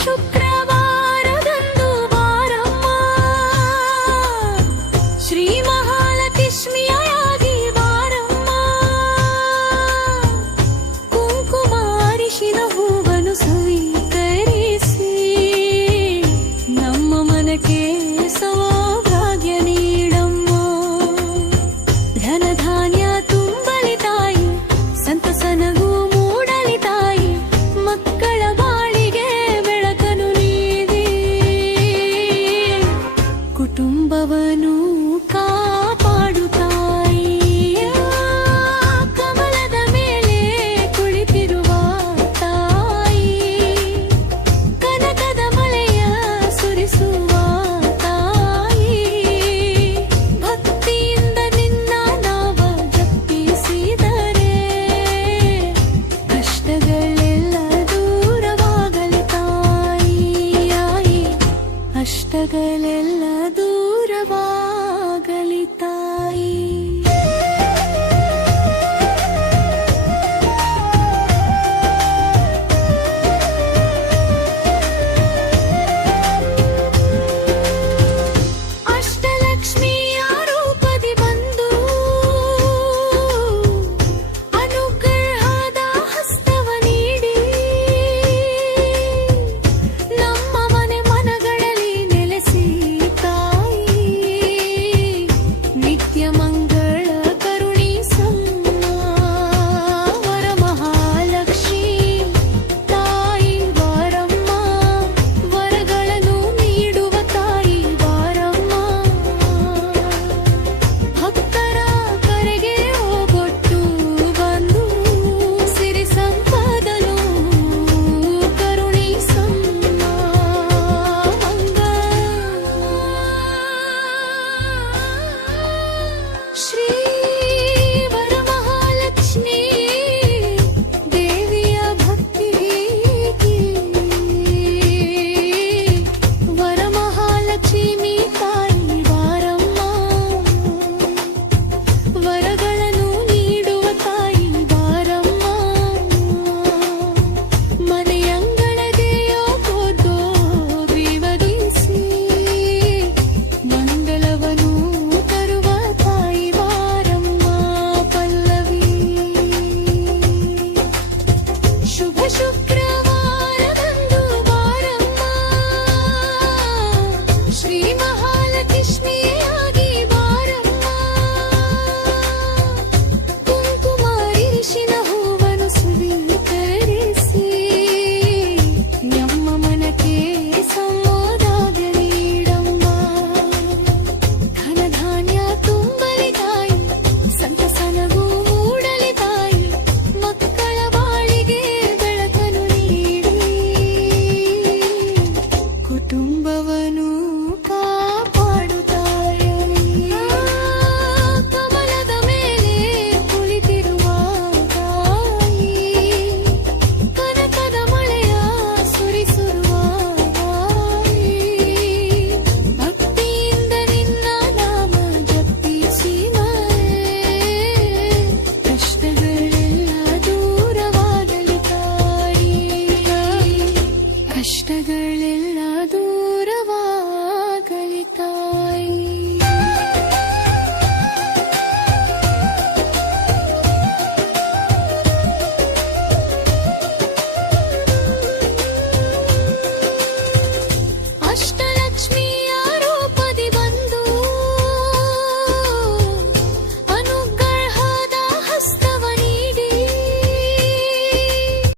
ಶುಕ್ರವಾರದಂದು ಬಾರಮ್ಮ ಶ್ರೀ ಮಹಾಲಕ್ಷ್ಮಿಯಾಗಿ ಬಾರಮ್ಮ. ಕುಂಕುಮ ಅರಿಶಿನ ಹೂವನ್ನು ಸ್ವೀಕರಿಸಿ ನಮ್ಮ ಮನಕ್ಕೆ ಸೌಭಾಗ್ಯ ನೀಡಮ್ಮ. ಧನಧಾನ್ಯ ತುಂಬಲಿ ತಾಯಿ, ಸಂತಸನಗೂ ಮೂಡಲಿ ತಾಯಿ, ಮಕ್ಕಳ ಬಾಳಿಗೆ ಬೆಳಕನ್ನು ನೀಡಿ ಕುಟುಂಬವನ್ನು ಕಾಪಾಡು ತಾಯಿ. ಕಮಲದ ಮೇಲೆ ಕುಳಿತಿರುವ ತಾಯಿ, ಕನಕದ ಮಳೆಯ ಸುರಿಸುವ ತಾಯಿ, ಭಕ್ತಿಯಿಂದ ನಿನ್ನ ನಾವ ಜಪಿಸಿದರೆ ಕಷ್ಟಗಳೆಲ್ಲ ದೂರವಾಗಲಿ ತಾಯಿ. ಕಷ್ಟಗಳೆಲ್ಲ ದೂರವಾಗಲಿ ತಾಯಿ. ಅಷ್ಟಲಕ್ಷ್ಮಿಯ ರೂಪದಿ ಬಂದು ಅನುಗ್ರಹದ ಹಸ್ತವ ನೀಡಿ ನಮ್ಮ ಮನೆ ಮನಗಳಲ್ಲಿ ನೆಲೆಸಿ ತಾಯಿ, ನಿತ್ಯ ಮಂಗಳ ಕರುಣಿಸಮ್ಮ. ವರಮಹಾಲಕ್ಷ್ಮಿ ತಾಯಿ ಬಾರಮ್ಮ, ವರಗಳನ್ನು ನೀಡುವ ತಾಯಿ ಬಾರಮ್ಮ. ಭಕ್ತರ ಕರೆಗೆ ಹೋಗೊಟ್ಟು ಬಂದು ಸಿರಿ ಸಂಪದನು ಕರುಣಿಸಮ್ಮ. ಶ್ರೀ ವರಮಹಾಲಕ್ಷ್ಮಿ ದೇವಿಯ ಭಕ್ತಿಗೆ ವರಮಹಾಲಕ್ಷ್ಮಿ ತಾಯಿ ಬಾರಮ್ಮ, ವರಗಳನ್ನು ನೀಡುವ ತಾಯಿ ಬಾರಮ್ಮ. ಮನೆಯಂಗಳಗೆ ಹೋಗೋದು ದೀವಗಿಸಿ ಮಂಗಳವನು ತರುವ ತಾಯಿ ಬಾರಮ್ಮ. ಪಲ್ಲವಿ ಶುಭ ಶುಕ್ರವಾರದಂದು ಬಾರಮ್ಮ ಶ್ರೀ ಮಹಾಲಕ್ಷ್ಮಿಯಾಗಿ ಬಾರಮ್ಮ. ಕುಂಕುಮ ಅರಿಶಿನ ಹೂವನ್ನು ಸ್ವೀಕರಿಸಿ ನಮ್ಮ ಮನಕ್ಕೆ ಸಂವಾದಾಗ್ಯ ನೀಡಮ್ಮ. ಧನಧಾನ್ಯ ತುಂಬಲಿ ತಾಯಿ, ಸಂತಸನಗೂ ಮೂಡಲಿ ತಾಯಿ, ಮಕ್ಕಳ ಬಾಳಿಗೆ ಬೆಳಕನ್ನು ನೀಡಿ ಕುಟುಂಬವನ್ನು ಕಾಪಾಡು ತಾಯಿ. ಕಮಲದ ಮೇಲೆ ಕುಳಿತಿರುವ ತಾಯಿ, ಕನಕದ ಮಳೆಯ ಸುರಿಸುವ ತಾಯಿ, ಭಕ್ತಿಯಿಂದ ನಿನ್ನ ನಾಮ ಜಪಿಸಿದರೆ ಕಷ್ಟಗಳೆಲ್ಲ ದೂರವಾಗಲಿ ತಾಯಿ. ಕಷ್ಟಗಳೆಲ್ಲ ದೂರ